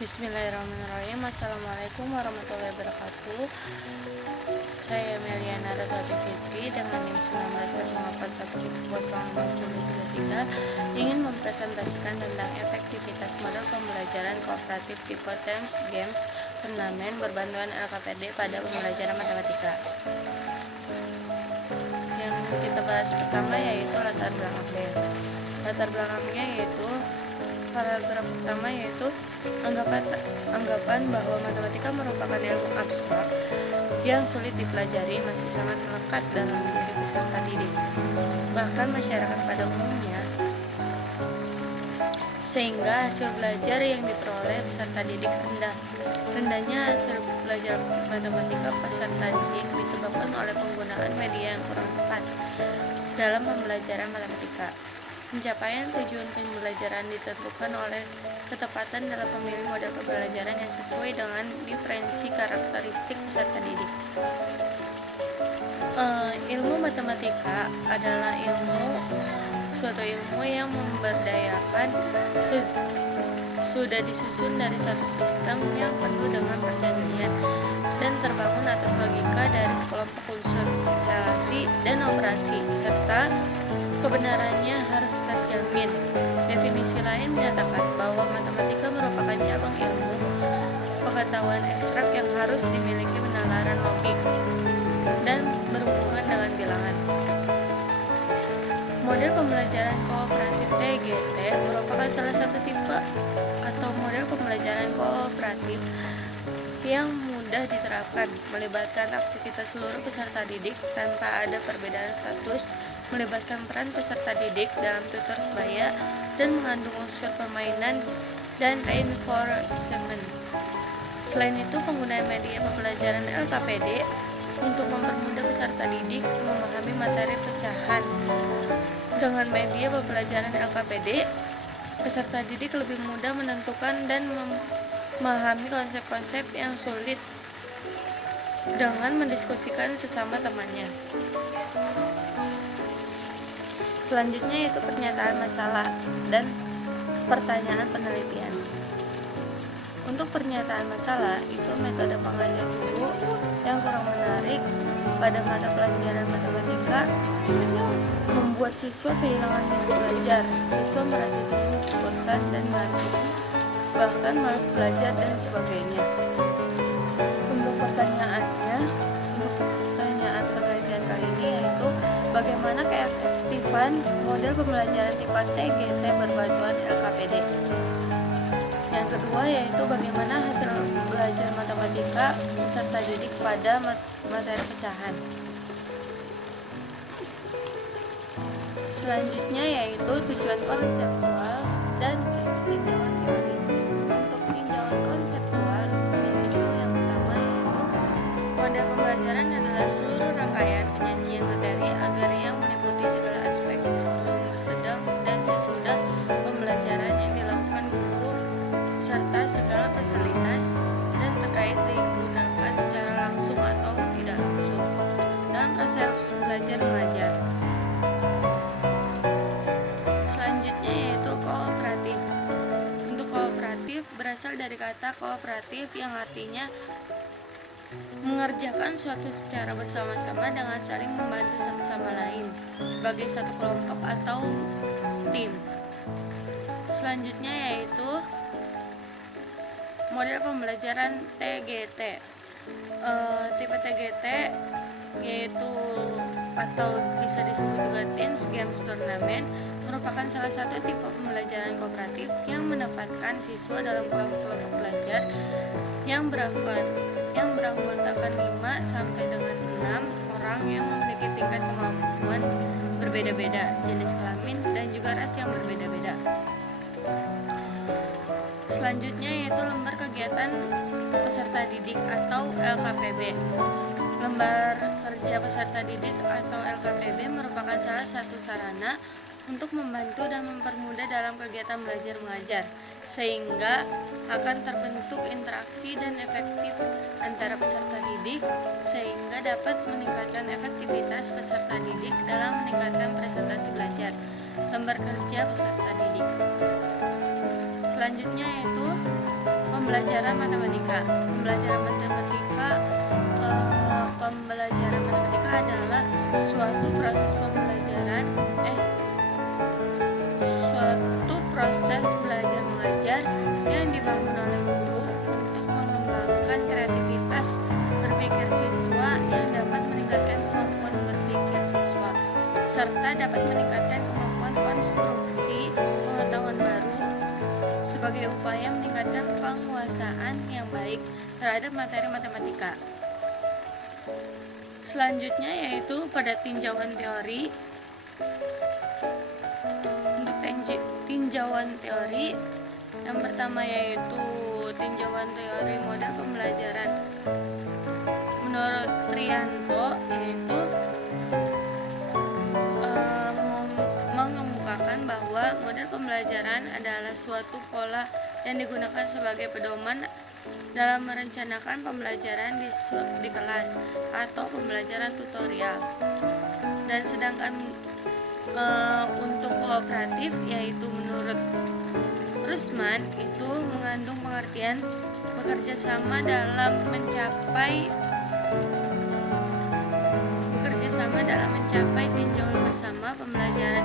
Bismillahirrahmanirrahim. Assalamualaikum warahmatullahi wabarakatuh. Saya Meliana Rasati Fitri dengan NIM 1908106033 ingin mempresentasikan tentang efektivitas model pembelajaran kooperatif tipe Terms Games Turnamen berbantuan LKPD pada pembelajaran matematika. Yang kita bahas pertama yaitu latar belakangnya. Latar belakangnya yaitu paragraf pertama yaitu anggapan bahwa matematika merupakan ilmu abstrak yang sulit dipelajari, masih sangat melekat dalam diri peserta didik, bahkan masyarakat pada umumnya, sehingga hasil belajar yang diperoleh peserta didik rendah. Rendahnya hasil belajar matematika peserta didik disebabkan oleh penggunaan media yang kurang tepat dalam pembelajaran matematika. Pencapaian tujuan pembelajaran ditentukan oleh ketepatan dalam memilih model pembelajaran yang sesuai dengan diferensi karakteristik peserta didik. Ilmu matematika adalah suatu ilmu yang memberdayakan, sudah disusun dari satu sistem yang penuh dengan perjanjian dan terbangun atas logika dari sekelompok unsur relasi dan operasi, serta kebenarannya harus terjamin. Definisi lain menyatakan bahwa matematika merupakan cabang ilmu pengetahuan ekstrak yang harus dimiliki penalaran logik dan berhubungan dengan bilangan. Model pembelajaran kooperatif TGT merupakan salah satu tipe atau model pembelajaran kooperatif yang mudah diterapkan, melibatkan aktivitas seluruh peserta didik tanpa ada perbedaan status, melibatkan peran peserta didik dalam tutor sebaya, dan mengandung unsur permainan dan reinforcement. Selain itu, penggunaan media pembelajaran LKPD untuk mempermudah peserta didik memahami materi pecahan. Dengan media pembelajaran LKPD, peserta didik lebih mudah menentukan dan memahami konsep-konsep yang sulit dengan mendiskusikan sesama temannya. Selanjutnya yaitu pernyataan masalah dan pertanyaan penelitian. Untuk pernyataan masalah itu metode pengajar guru yang kurang menarik pada mata pelajaran matematika membuat siswa kehilangan minat belajar. Siswa merasa jenuh, bosan, dan ngantuk, bahkan malas belajar dan sebagainya. Untuk pertanyaan penelitian kali ini yaitu bagaimana keefektifan model pembelajaran tipe TGT berbantuan LKPD. Yang kedua yaitu bagaimana hasil belajar matematika peserta didik pada materi pecahan. Selanjutnya yaitu tujuan konseptual dan tinjauan teori. Untuk tinjauan konseptual yaitu yang pertama yaitu model pembelajaran adalah seluruh rangkaian penyajian materi agar yang meliputi segala aspek sebelum, sedang, dan sesudah pembelajaran yang dilakukan guru serta segala fasilitas dan terkait digunakan secara langsung atau tidak langsung dalam proses belajar mengajar. Selanjutnya yaitu kooperatif. Untuk kooperatif berasal dari kata kooperatif yang artinya mengerjakan suatu secara bersama-sama dengan saling membantu satu sama lain sebagai satu kelompok atau tim. Selanjutnya yaitu model pembelajaran TGT. Tipe TGT yaitu atau bisa disebut juga Teams Games Turnamen merupakan salah satu tipe pembelajaran kooperatif yang menempatkan siswa dalam kelompok-kelompok belajar yang beranggotakan 5 sampai dengan 6 orang yang memiliki tingkat kemampuan berbeda-beda, jenis kelamin, dan juga ras yang berbeda-beda. Selanjutnya yaitu lembar kegiatan peserta didik atau LKPB. Lembar kerja peserta didik atau LKPB merupakan salah satu sarana untuk membantu dan mempermudah dalam kegiatan belajar mengajar, sehingga akan terbentuk interaksi dan efektif antara peserta didik, sehingga dapat meningkatkan efektivitas peserta didik dalam meningkatkan presentasi belajar. Lembar kerja peserta didik. Selanjutnya yaitu Pembelajaran matematika. Pembelajaran matematika adalah suatu proses belajar mengajar yang dibangun oleh guru untuk mengembangkan kreativitas berpikir siswa yang dapat meningkatkan kemampuan berpikir siswa serta dapat meningkatkan kemampuan konstruksi pengetahuan baru sebagai upaya meningkatkan penguasaan yang baik terhadap materi matematika. Selanjutnya yaitu pada tinjauan teori. Untuk tinjauan teori, yang pertama yaitu tinjauan teori model pembelajaran. Menurut Trianto yaitu mengemukakan bahwa model pembelajaran adalah suatu pola yang digunakan sebagai pedoman dalam merencanakan pembelajaran di kelas atau pembelajaran tutorial. Dan sedangkan untuk kooperatif yaitu menurut Rusman itu mengandung pengertian bekerja sama dalam mencapai tinjauan bersama. Pembelajaran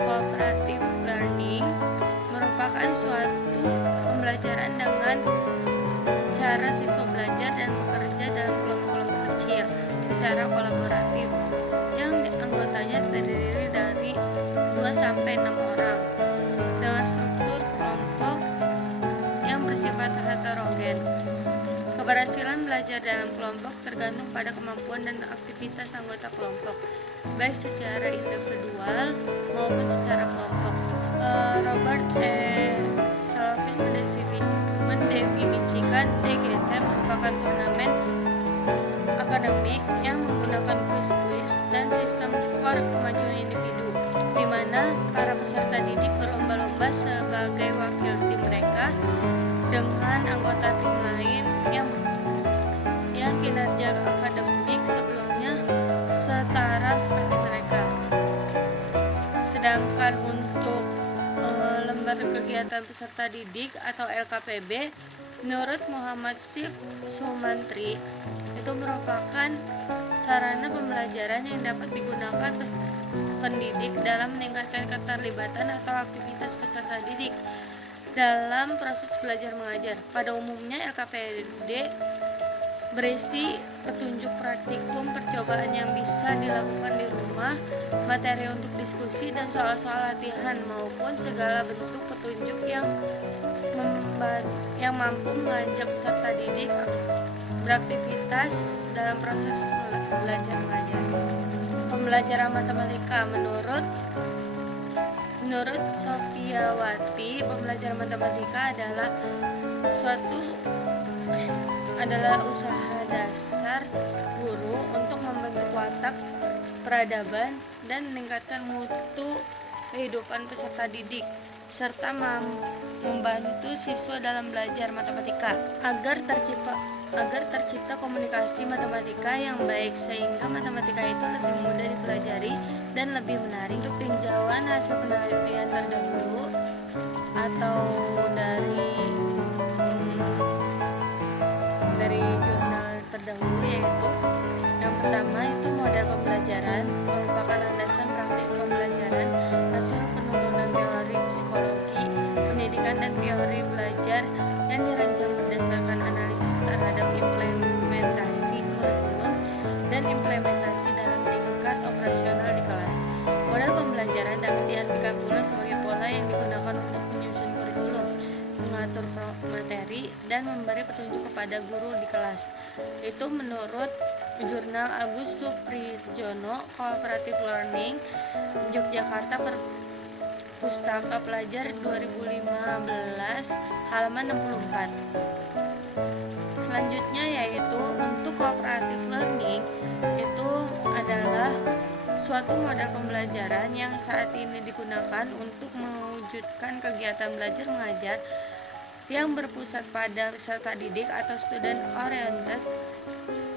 cooperative learning merupakan suatu pembelajaran dengan cara siswa belajar dan bekerja dalam kelompok-kelompok kecil secara kolaboratif yang anggotanya terdiri dari 2-6 orang dengan struktur kelompok yang bersifat heterogen. Keberhasilan belajar dalam kelompok tergantung pada kemampuan dan aktivitas anggota kelompok, baik secara individual maupun secara kelompok. Robert Selvin mendefinisikan TGT merupakan turnamen akademik yang menggunakan kuis-kuis dan sistem skor kemajuan individu, di mana para peserta didik berlomba-lomba sebagai wakil tim mereka dengan anggota tim lain yang kinerja akademik sebelumnya setara seperti mereka. Sedangkan untuk lembar kegiatan peserta didik atau LKPB, menurut Muhammad Syif Sumantri itu merupakan sarana pembelajaran yang dapat digunakan pendidik dalam meningkatkan keterlibatan atau aktivitas peserta didik dalam proses belajar mengajar. Pada umumnya LKPD berisi petunjuk praktikum percobaan yang bisa dilakukan di rumah, materi untuk diskusi dan soal-soal latihan maupun segala bentuk petunjuk yang mampu mengajak peserta didik beraktivitas dalam proses belajar mengajar. Pembelajaran matematika menurut Sofiawati, pembelajaran matematika adalah usaha dasar guru untuk membentuk watak peradaban dan meningkatkan mutu kehidupan peserta didik serta membantu siswa dalam belajar matematika agar tercipta komunikasi matematika yang baik sehingga matematika itu lebih mudah dipelajari dan lebih menarik. Untuk tinjauan hasil penelitian terdahulu atau dari jurnal terdahulu yaitu yang pertama itu model pembelajaran merupakan landasan praktik pembelajaran hasil penurunan teori psikologi pendidikan dan teori belajar yang dirancang berdasarkan analisis terhadap implementasi kurikulum dan implementasi dalam tingkat operasional di kelas. Model pembelajaran dapat diartikan pula sebagai pola yang digunakan untuk menyusun kurikulum, mengatur materi, dan memberi petunjuk kepada guru di kelas. Itu menurut jurnal Agus Suprijono, Cooperative Learning, Yogyakarta, Pustaka Pelajar 2015, halaman 64. Selanjutnya yaitu untuk cooperative learning itu adalah suatu model pembelajaran yang saat ini digunakan untuk mewujudkan kegiatan belajar mengajar yang berpusat pada peserta didik atau student oriented,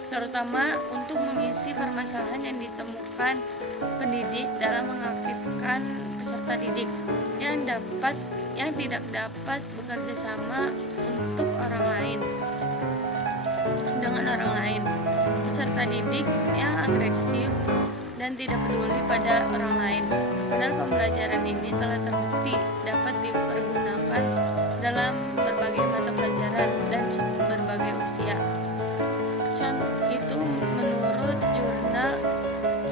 terutama untuk mengisi permasalahan yang ditemukan pendidik dalam mengaktifkan peserta didik yang tidak dapat bekerja sama peserta didik yang agresif dan tidak peduli pada orang lain. Padahal pembelajaran ini telah terbukti dapat dipergunakan dalam berbagai mata pelajaran dan berbagai usia. Itu menurut jurnal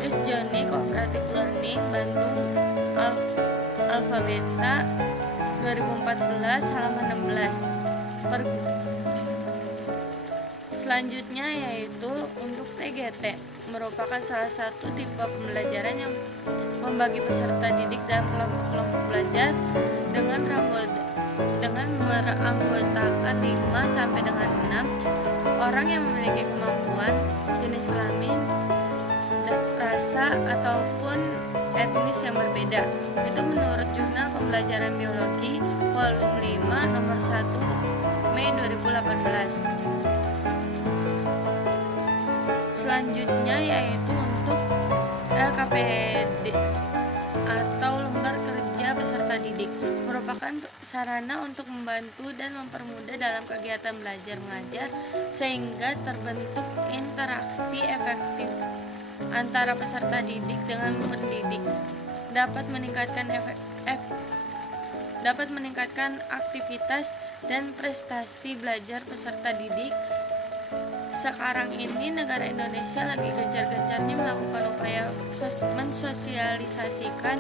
Is Journey Cooperative Learning Bandung Alfabeta 2014 halaman 16. Selanjutnya yaitu untuk TGT, merupakan salah satu tipe pembelajaran yang membagi peserta didik dalam kelompok-kelompok belajar dengan beranggotakan 5 sampai dengan 6 orang yang memiliki kemampuan, jenis kelamin, rasa ataupun etnis yang berbeda. Itu menurut Jurnal Pembelajaran Biologi volume 5 nomor 1 Mei 2018. Selanjutnya yaitu untuk LKPD atau lembar kerja peserta didik, merupakan sarana untuk membantu dan mempermudah dalam kegiatan belajar mengajar sehingga terbentuk interaksi efektif antara peserta didik dengan pendidik, dapat meningkatkan aktivitas dan prestasi belajar peserta didik. Sekarang ini negara Indonesia lagi gencar-gencarnya melakukan upaya mensosialisasikan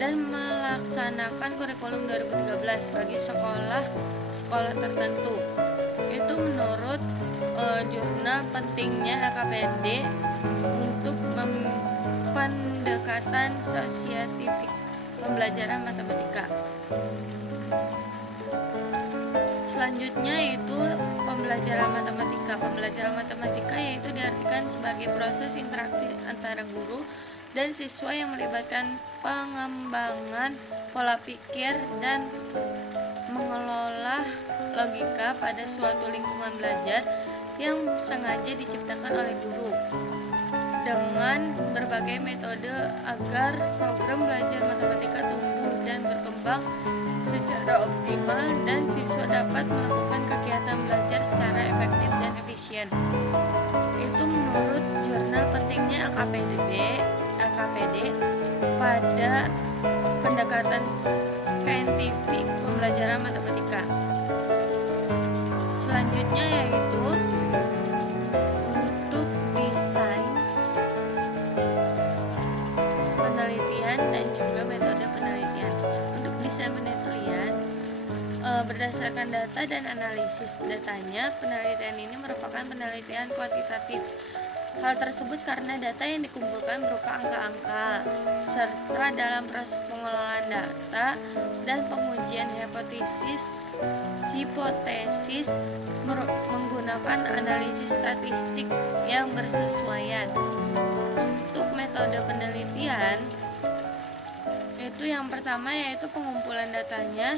dan melaksanakan kurikulum 2013 bagi sekolah tertentu. Itu menurut jurnal pentingnya LKPD untuk pendekatan sosiatifik pembelajaran matematika. Selanjutnya yaitu pembelajaran matematika. Pembelajaran matematika yaitu diartikan sebagai proses interaksi antara guru dan siswa yang melibatkan pengembangan pola pikir dan mengelola logika pada suatu lingkungan belajar yang sengaja diciptakan oleh guru dengan berbagai metode agar program belajar matematika tumbuh dan berkembang secara optimal dan siswa dapat melakukan kegiatan belajar secara efektif dan efisien. Itu menurut jurnal pentingnya LKPD pada pendekatan saintifik pembelajaran matematika. Selanjutnya yaitu untuk desain penelitian dan juga metode penelitian. Untuk desain penelitian berdasarkan data dan analisis datanya, penelitian ini merupakan penelitian kuantitatif. Hal tersebut karena data yang dikumpulkan berupa angka-angka, serta dalam proses pengelolaan data dan pengujian hipotesis menggunakan analisis statistik yang bersesuaian. Untuk metode penelitian, itu yang pertama yaitu pengumpulan datanya.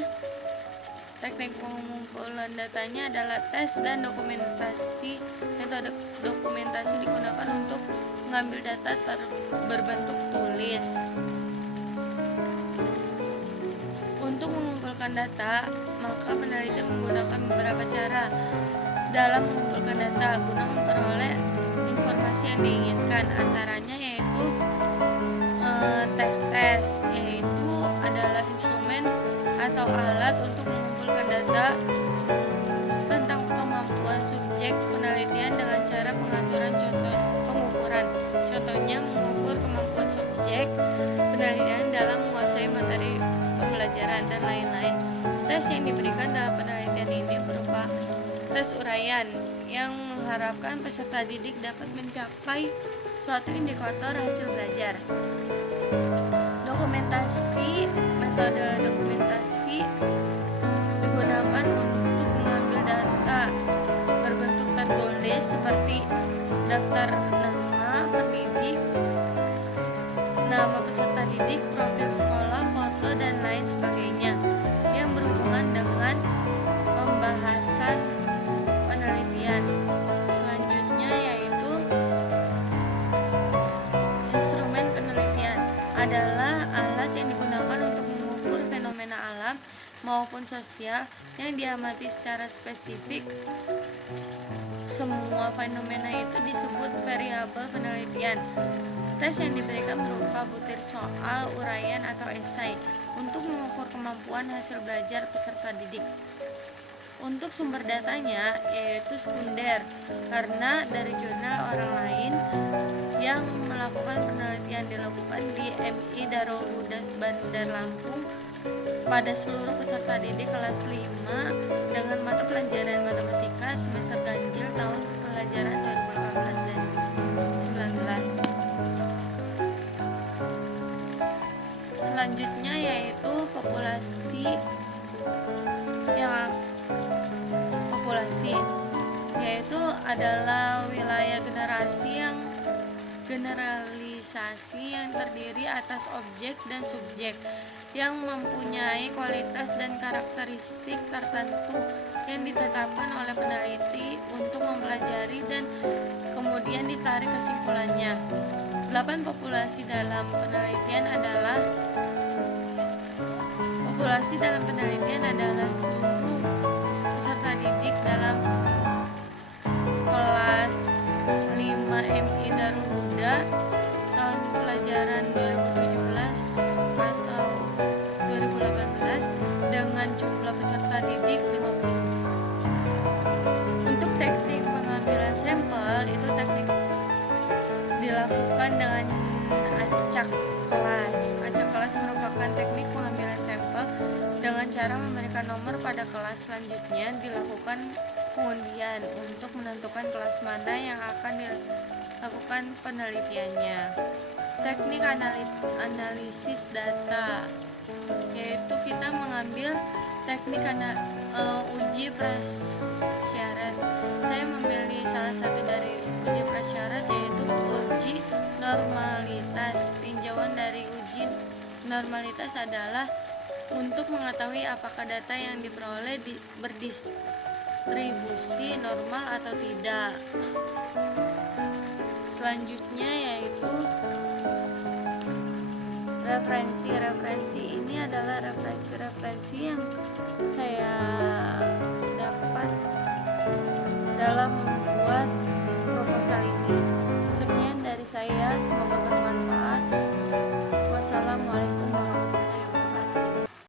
Teknik pengumpulan datanya adalah tes dan dokumentasi. Metode dokumentasi digunakan untuk mengambil data berbentuk tulis. Untuk mengumpulkan data, maka peneliti menggunakan beberapa cara dalam mengumpulkan data guna memperoleh informasi yang diinginkan. Antaranya yaitu tes, yaitu adalah instrumen atau alat untuk mengumpulkan data tentang kemampuan subjek penelitian dengan cara pengukuran. Contohnya mengukur kemampuan subjek penelitian dalam menguasai materi pembelajaran dan lain-lain. Tes yang diberikan dalam penelitian ini berupa tes uraian yang mengharapkan peserta didik dapat mencapai suatu indikator hasil belajar. Metode dokumentasi digunakan untuk mengambil data berbentuk tertulis seperti daftar nama pendidik, nama peserta didik, profil sekolah, foto, dan lain sebagainya yang berhubungan dengan pembahasan penelitian. Selanjutnya yaitu instrumen penelitian adalah alat yang digunakan untuk mengukur fenomena alam maupun sosial yang diamati secara spesifik semua fenomena itu disebut variabel penelitian. Tes yang diberikan berupa butir soal, uraian, atau esai untuk mengukur kemampuan hasil belajar peserta didik. Untuk sumber datanya yaitu sekunder, karena dari jurnal orang lain yang melakukan penelitian dilakukan di MI Darul Huda Bandar Lampung pada seluruh peserta didik kelas 5 dengan mata pelajaran matematika semester ganjil tahun pelajaran 2018 dan 19. Selanjutnya yaitu populasi yaitu adalah wilayah generalisasi yang terdiri atas objek dan subjek yang mempunyai kualitas dan karakteristik tertentu yang ditetapkan oleh peneliti untuk mempelajari dan kemudian ditarik kesimpulannya. 8 populasi dalam penelitian adalah seluruh peserta didik dalam kelas 5 MI Darul Huda tahun pelajaran 2017 atau 2018 dengan jumlah peserta didik 50. Untuk teknik pengambilan sampel itu teknik dilakukan dengan acak kelas. Acak kelas merupakan teknik pengambilan sampel dengan cara memberikan nomor pada kelas selanjutnya. Dilakukan pengundian untuk menentukan kelas mana yang akan dilakukan penelitiannya. Teknik analisis data yaitu kita mengambil teknik uji prasyarat. Saya memilih salah satu dari uji prasyarat yaitu uji normalitas. Tinjauan dari uji normalitas adalah untuk mengetahui apakah data yang diperoleh berdistribusi normal atau tidak. Selanjutnya yaitu referensi. Referensi ini adalah referensi yang saya dapat dalam